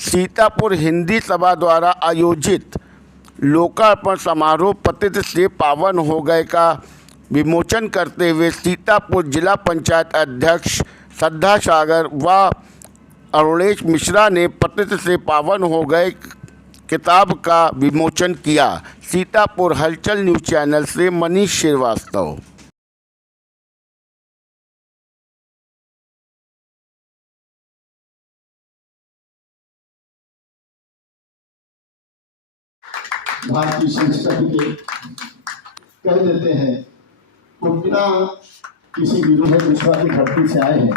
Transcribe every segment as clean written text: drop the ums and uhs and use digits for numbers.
सीतापुर हिंदी सभा द्वारा आयोजित लोकार्पण समारोह पतित से पावन हो गए का विमोचन करते हुए सीतापुर जिला पंचायत अध्यक्ष श्रद्धा सागर व अरुणेश मिश्रा ने पतित से पावन हो गए किताब का विमोचन किया। सीतापुर हलचल न्यूज चैनल से मनीष श्रीवास्तव। भारतीय संस्कृति के कह देते हैं वो बिना किसी विरोध विश्वास की धरती से आए हैं।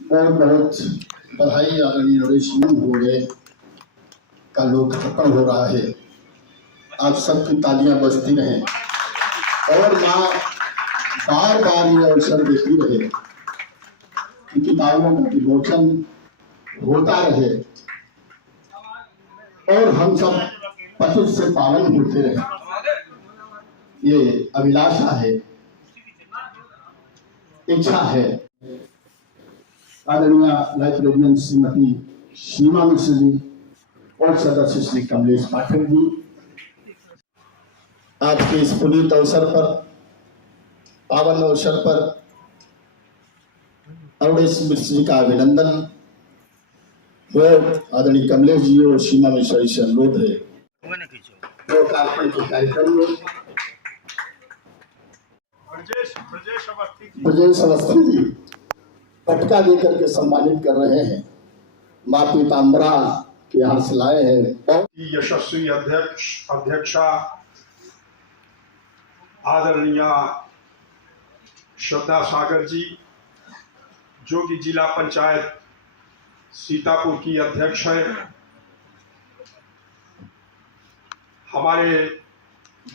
बहुत बहुत बधाई आदरणीय नरेश हो गए का लोकार्पण हो रहा है। आप सबकी तालियां बजती रहें और माँ बार बार ये अवसर देती रहे कि किताबों का विमोचन होता रहे और हम सब पतित से पावन होते रहे। ये अभिलाषा है, इच्छा है। आदरणीय लाइब्रेरियन श्रीमती सीमा मिश्र जी और सदस्य श्री कमलेश पाठक जी, आज के इस पुनीत अवसर पर, पावन अवसर पर अरुणेश मिश्र जी का अभिनंदन वो आदरणीय कमलेश जी और सीमा मिश्रा जी से अनुरोध है लोकार्पण के कार्यक्रम में ब्रजेश अवस्थी जी पटका देकर के सम्मानित कर रहे हैं। माँ पीताम्बरा के यहाँ से लाए हैं और यशस्वी अध्यक्षा आदरणीय श्रद्धा सागर जी, जो कि जिला पंचायत सीतापुर की अध्यक्ष है, हमारे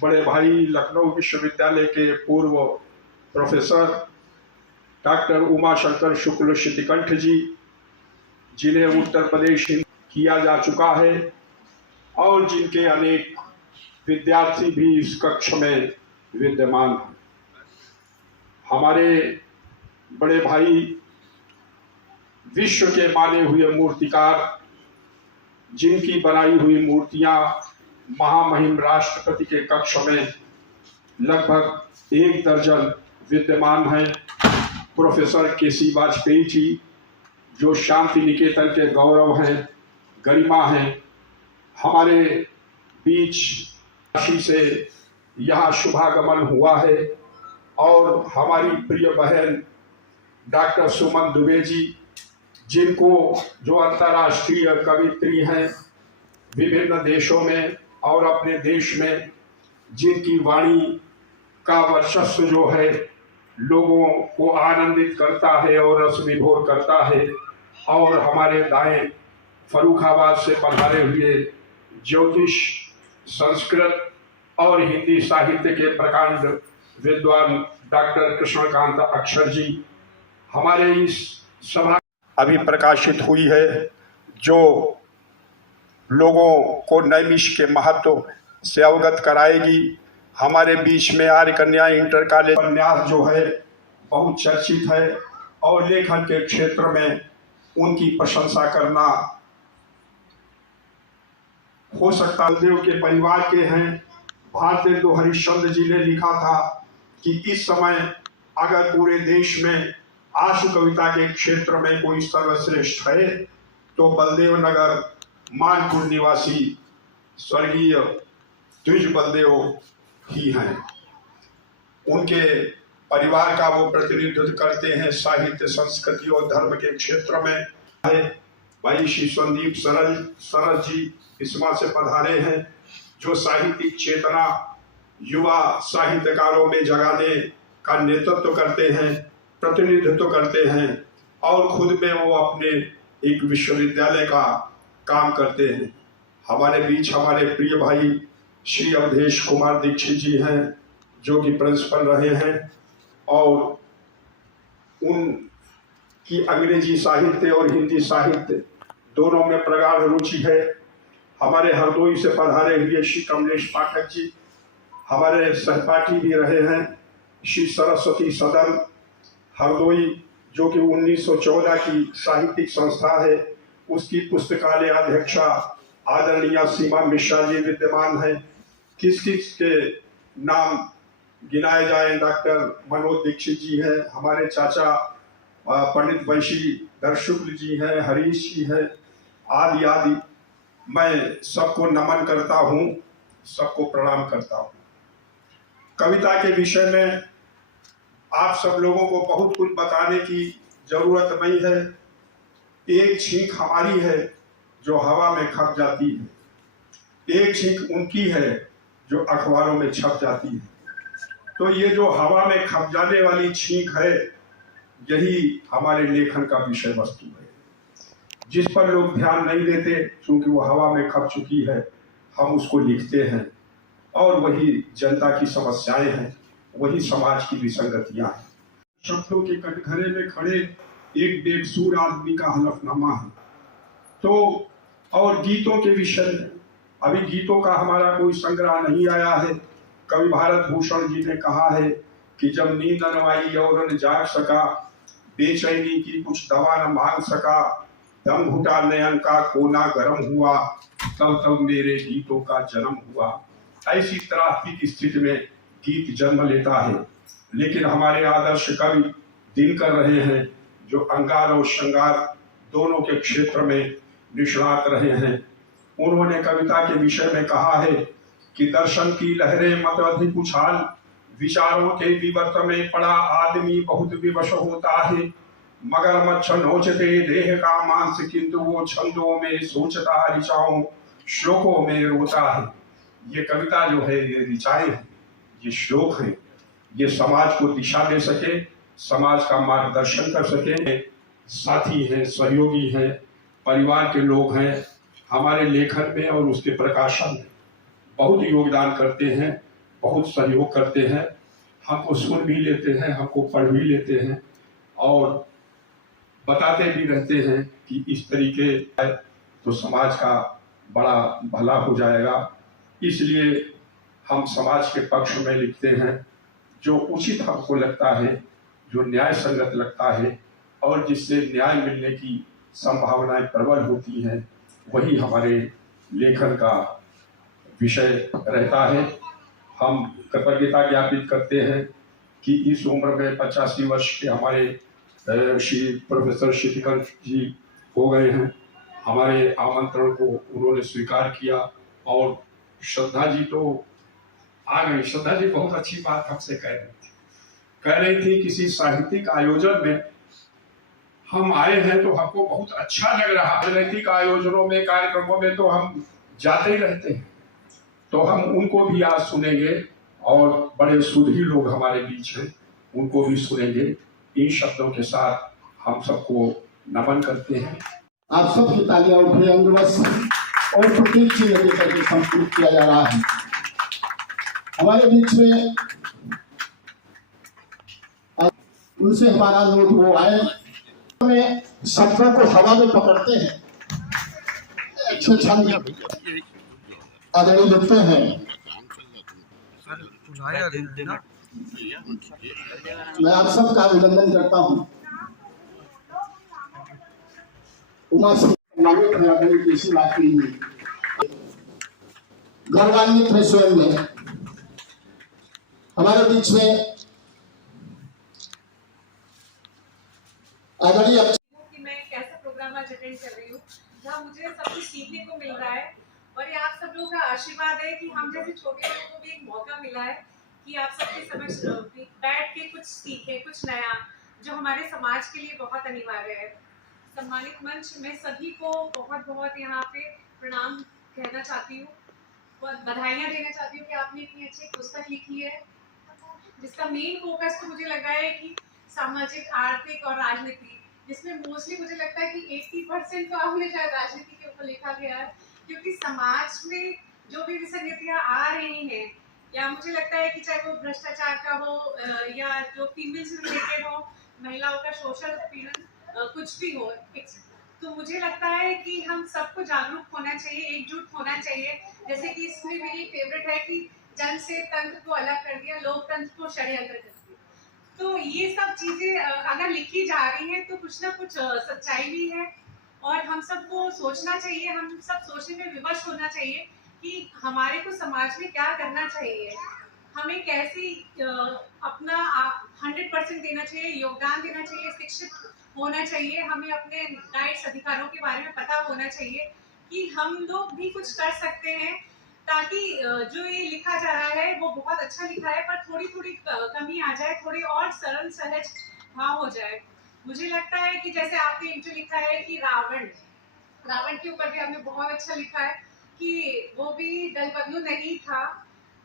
बड़े भाई लखनऊ विश्वविद्यालय के पूर्व प्रोफेसर डॉक्टर उमाशंकर शुक्ल शितिकंठ जी, जिन्हें उत्तर प्रदेश किया जा चुका है और जिनके अनेक विद्यार्थी भी इस कक्ष में विद्यमान हैं। हमारे बड़े भाई विश्व के माने हुए मूर्तिकार, जिनकी बनाई हुई मूर्तियां महामहिम राष्ट्रपति के कक्ष में लगभग 1 दर्जन विद्यमान हैं। प्रोफेसर केसी वाजपेयी जी, जो शांति निकेतन के गौरव हैं, गरिमा हैं, हमारे बीच काशी से यहाँ शुभागमन हुआ है। और हमारी प्रिय बहन डॉक्टर सुमन दुबे जी, जिनको जो अंतर्राष्ट्रीय कवित्री हैं, विभिन्न देशों में और अपने देश में जिनकी वाणी का वर्चस्व जो है लोगों को आनंदित करता है और रस विभोर करता है। और हमारे दाएं फर्रुखाबाद से पधारे हुए ज्योतिष, संस्कृत और हिंदी साहित्य के प्रकांड विद्वान डॉक्टर कृष्णकांत अक्षर जी, हमारे इस सभा अभी प्रकाशित हुई है, जो लोगों को नैमिष के महत्व से अवगत कराएगी। हमारे बीच में आर्य कन्या इंटर कॉलेज उपन्यास जो है बहुत चर्चित है और लेखन के क्षेत्र में उनकी प्रशंसा करना हो सकता देव के परिवार के हैं। भारतेंदु तो हरिश्चंद्र जी ने लिखा था कि इस समय अगर पूरे देश में आशु कविता के क्षेत्र में कोई सर्वश्रेष्ठ है तो बलदेव नगर मानपुर निवासी स्वर्गीय द्विज बलदेव ही हैं। उनके परिवार का वो प्रतिनिधित्व करते हैं साहित्य, संस्कृति और धर्म के क्षेत्र में है। भाई श्री संदीप सरल जी इसमा से पधारे हैं, जो साहित्यिक चेतना युवा साहित्यकारों में जगाने का नेतृत्व करते हैं, प्रतिनिधित्व करते हैं और खुद में वो अपने एक विश्वविद्यालय का काम करते हैं। हमारे बीच हमारे प्रिय भाई श्री अवधेश कुमार दीक्षित जी हैं, जो कि प्रिंसिपल रहे हैं और उनकी अंग्रेजी साहित्य और हिंदी साहित्य दोनों में प्रगाढ़ रुचि है। हमारे हरदोई से पधारे हुए श्री कमलेश पाठक जी, हमारे सहपाठी भी रहे हैं श्री सरस्वती सदन हरदोई, जो कि 1914 की साहित्यिक संस्था है, उसकी पुस्तकालय अध्यक्षा आदरणीय सीमा मिश्रा जी विद्यमान है। किस किस के नाम गिनाए जाए, डॉक्टर मनोज दीक्षित जी हैं, हमारे चाचा पंडित वंशीधर शुक्ल जी हैं, हरीश जी हैं, आदि आदि। मैं सबको नमन करता हूँ, सबको प्रणाम करता हूँ। कविता के विषय में आप सब लोगों को बहुत कुछ बताने की जरूरत नहीं है। एक छींक हमारी है जो हवा में खप जाती है, एक छींक उनकी है जो अखबारों में छप जाती है। तो ये जो हवा में खप जाने वाली छींक है, यही हमारे लेखन का विषय वस्तु है, जिस पर लोग ध्यान नहीं देते क्योंकि वो हवा में खप चुकी है। हम उसको लिखते हैं और वही जनता की समस्याएं हैं, वही समाज की विसंगतियां हैं। शब्दों के कटघरे में खड़े एक बेकसूर आदमी का हलफनामा है। तो और गीतों के विषय में अभी गीतों का हमारा कोई संग्रह नहीं आया है। कवि भारत भूषण जी ने कहा है कि जब नींद न आई और न जाग सका, बेचैनी की कुछ दवा न मांग सका, दम घुटा नयन का कोना गर्म हुआ, तब तब मेरे गीतों का जन्म हुआ। ऐसी त्रासदिक स्थिति में गीत जन्म लेता है। लेकिन हमारे आदर्श कवि दिनकर रहे हैं, जो अंगार और श्रृंगार दोनों के क्षेत्र में निष्णात रहे हैं। उन्होंने कविता के विषय में कहा है कि दर्शन की लहरें मत अधिक उछाल, विचारों के विवर्त में पड़ा आदमी बहुत विवश होता है। मगर मच्छ नोचते देह का मांस, किंतु वो छंदों में सोचता ऋचाओं श्लोकों में रोता है। ये कविता जो है, ये ऋचाएं हैं, ये श्लोक हैं, ये समाज को दिशा दे सके, समाज का मार्गदर्शन कर सके। साथी हैं, सहयोगी हैं, परिवार के लोग हैं, हमारे लेखन में और उसके प्रकाशन में बहुत योगदान करते हैं, बहुत सहयोग करते हैं। हमको सुन भी लेते हैं, हमको पढ़ भी लेते हैं और बताते भी रहते हैं कि इस तरीके तो समाज का बड़ा भला हो जाएगा। इसलिए हम समाज के पक्ष में लिखते हैं, जो उचित हमको लगता है, जो न्याय संगत लगता है और जिससे न्याय मिलने की संभावनाएं प्रबल होती हैं, वही हमारे लेखन का विषय रहता है। हम कृतज्ञता ज्ञापित करते हैं कि इस उम्र में 85 वर्ष के हमारे श्री प्रोफेसर शितिकांत जी हो गए हैं। हमारे आमंत्रण को उन्होंने स्वीकार किया और श्रद्धा जी तो आ गई। श्रद्धा जी बहुत अच्छी बात हमसे कह रही थी किसी साहित्यिक आयोजन में हम आए हैं तो हमको बहुत अच्छा लग रहा। राजनीतिक आयोजनों में, कार्यक्रमों में तो हम जाते ही रहते हैं, तो हम उनको भी आज सुनेंगे और बड़े सुधीर लोग हमारे बीच हैं, उनको भी सुनेंगे। इन शब्दों के साथ हम सबको नमन करते हैं। आप सबकी तालियां उठे अंगवश और प्रतीक चिन्ह देकर के संपूर्ण किया जा रहा है। हमारे बीच में उनसे हमारा अनुरोध वो आए, में शब्दों को हवा में पकड़ते हैं, अच्छे छंद आदरणीय लिखते हैं। मैं आप सबका अभिनंदन करता हूँ। उमा किसी बात की नहीं, गौरवान्वित है स्वयं में। हमारे बीच में आदरणीय कि मैं कैसा प्रोग्राम आज अटेंड कर रही हूँ, जहाँ मुझे सब कुछ सीखने को मिल रहा है और ये आप सब लोगों का आशीर्वाद है कि हम जैसे छोटे लोगों को भी एक मौका मिला है कि आप सबके समझ बैठ के कुछ सीखें, कुछ नया, जो हमारे समाज के लिए बहुत अनिवार्य है। सम्मानित मंच में सभी को बहुत बहुत यहाँ पे प्रणाम कहना चाहती हूँ, बहुत बधाइयाँ देना चाहती हूँ कि आपने इतनी अच्छी पुस्तक लिखी है, जिसका मेन फोकस तो मुझे लगा है कि सामाजिक, आर्थिक और राजनीति, जिसमें मोस्टली मुझे लगता है कि 80% तो आपने शायद राजनीति के ऊपर लिखा गया है, क्योंकि समाज में जो भी विसंगतियाँ आ रही हैं, या मुझे लगता है कि चाहे वो भ्रष्टाचार का हो या जो फीमेल से रिलेटेड हो, महिलाओं का सोशल उत्पीड़न, कुछ भी हो, तो मुझे लगता है कि हम सबको जागरूक होना चाहिए, एकजुट होना चाहिए। जैसे कि इसमें मेरी फेवरेट है कि जन से तंत्र को अलग कर दिया, लोकतंत्र को षड्यंत्र कर दिया। तो ये सब चीजें अगर लिखी जा रही हैं तो कुछ ना कुछ सच्चाई भी है, और हम सबको सोचना चाहिए, हम सब सोचने में विवश होना चाहिए कि हमारे को समाज में क्या करना चाहिए, हमें कैसे अपना 100% देना चाहिए, योगदान देना चाहिए, शिक्षित होना चाहिए, हमें अपने राइट्स अधिकारों के बारे में पता होना चाहिए कि हम लोग भी कुछ कर सकते हैं, ताकि जो ये लिखा जा रहा है वो बहुत अच्छा लिखा है, पर थोड़ी थोड़ी कमी आ जाए, थोड़ी और सरल सहज भाव हो जाए। मुझे लगता है कि जैसे आपने जो लिखा है कि रावण के ऊपर भी आपने बहुत अच्छा लिखा है कि वो भी दल बदलू नहीं था।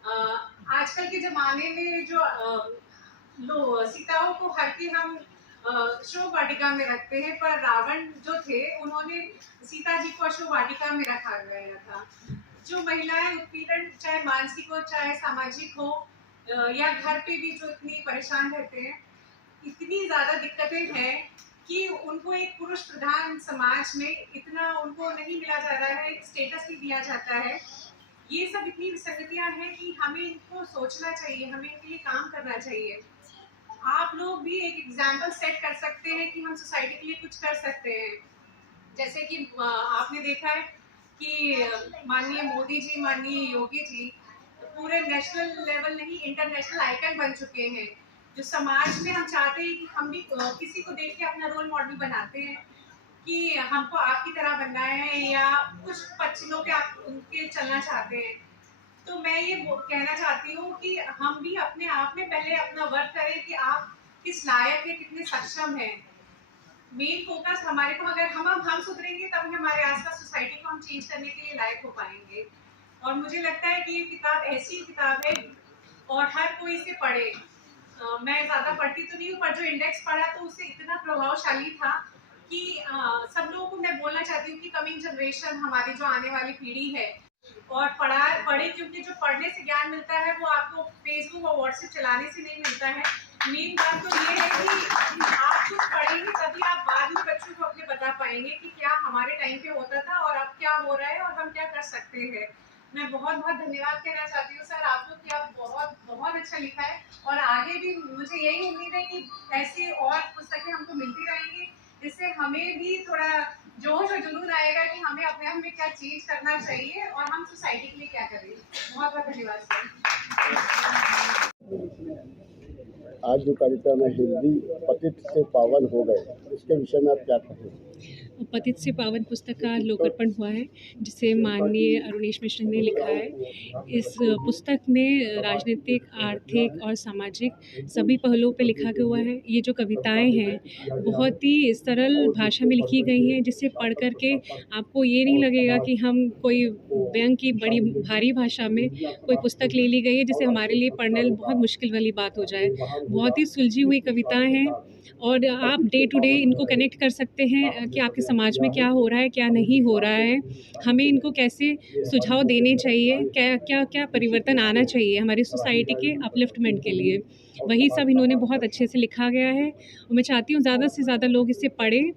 आजकल के ज़माने में जो सीताओं को हर के हम अशोक वाटिका में रखते हैं, पर रावण जो थे उन्होंने सीता जी को अशोक वाटिका में रखा गया था। जो महिलाएं उत्पीड़न चाहे मानसिक हो चाहे सामाजिक हो, या घर पे भी जो इतनी परेशान रहते हैं, इतनी ज़्यादा दिक्कतें हैं कि उनको एक पुरुष प्रधान समाज में इतना उनको नहीं मिला जा रहा है, एक स्टेटस नहीं दिया जाता है। ये सब इतनी विसंगतियां हैं कि हमें इनको सोचना चाहिए, हमें इनके लिए काम करना चाहिए। आप लोग भी एक एग्जाम्पल सेट कर सकते हैं कि हम सोसाइटी के लिए कुछ कर सकते हैं। जैसे कि आपने देखा है कि माननीय मोदी जी, माननीय योगी जी पूरे नेशनल लेवल नहीं इंटरनेशनल आइकन बन चुके हैं। जो समाज में हम चाहते हैं कि हम भी किसी को देख के अपना रोल मॉडल बनाते हैं कि हमको आपकी तरह बनना है, या कुछ पश्चिमों पे आप उनके चलना चाहते हैं। तो मैं ये कहना चाहती हूँ कि हम भी अपने आप में पहले अपना वर्क करें कि आप किस लायक है, कितने सक्षम हैं। मेन फोकस हमारे को, अगर हम सुधरेंगे तभी हमारे आसपास सोसाइटी को हम चेंज करने के लिए लायक हो पाएंगे। और मुझे लगता है कि ये किताब ऐसी किताब है और हर कोई इसे पढ़े। मैं ज़्यादा पढ़ती तो नहीं हूँ, पर जो इंडेक्स पढ़ा तो उससे इतना प्रभावशाली था कि सब लोगों को मैं बोलना चाहती हूँ कि कमिंग जनरेशन, हमारी जो आने वाली पीढ़ी है, और पढ़े, क्योंकि जो पढ़ने से ज्ञान मिलता है वो आपको फेसबुक और व्हाट्सएप चलाने से नहीं मिलता है। मेन बात तो ये है कि आप कुछ पढ़ेंगे तभी आप बाद में बच्चों को अपने बता पाएंगे कि क्या हमारे टाइम पे होता था और अब क्या हो रहा है और हम क्या कर सकते हैं। मैं बहुत बहुत धन्यवाद कहना चाहती हूँ सर आपको कि आप बहुत बहुत अच्छा लिखा है, और आगे भी मुझे यही उम्मीद है कि ऐसी और पुस्तकें हमको मिलती रहेंगी, जिससे हमें भी थोड़ा जोश और जुनून आएगा कि हमें अपने आप में क्या चीज करना चाहिए और हम सोसाइटी के लिए क्या करें। बहुत बहुत धन्यवाद सर। आज जो कार्यक्रम है हिंदी पतित से पावन हो गए, इसके विषय में आप क्या कहेंगे? पतित से पावन पुस्तक का लोकार्पण हुआ है, जिसे माननीय अरुणेश मिश्र ने लिखा है। इस पुस्तक में राजनीतिक, आर्थिक और सामाजिक सभी पहलुओं पे लिखा गया हुआ है। ये जो कविताएं हैं बहुत ही सरल भाषा में लिखी गई हैं, जिसे पढ़ कर के आपको ये नहीं लगेगा कि हम कोई व्यंग की बड़ी भारी भाषा में कोई पुस्तक ले ली गई है, जिसे हमारे लिए पढ़ना बहुत मुश्किल वाली बात हो जाए। बहुत ही सुलझी हुई कविताएं हैं और आप डे टू डे इनको कनेक्ट कर सकते हैं कि आपके समाज में क्या हो रहा है, क्या नहीं हो रहा है, हमें इनको कैसे सुझाव देने चाहिए, क्या क्या क्या परिवर्तन आना चाहिए हमारी सोसाइटी के अपलिफ्टमेंट के लिए। वही सब इन्होंने बहुत अच्छे से लिखा गया है और मैं चाहती हूँ ज़्यादा से ज़्यादा लोग इसे पढ़ें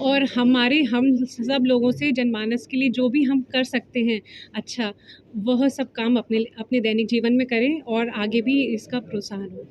और हम सब लोगों से जनमानस के लिए जो भी हम कर सकते हैं अच्छा, वह सब काम अपने दैनिक जीवन में करें और आगे भी इसका प्रोत्साहन हो।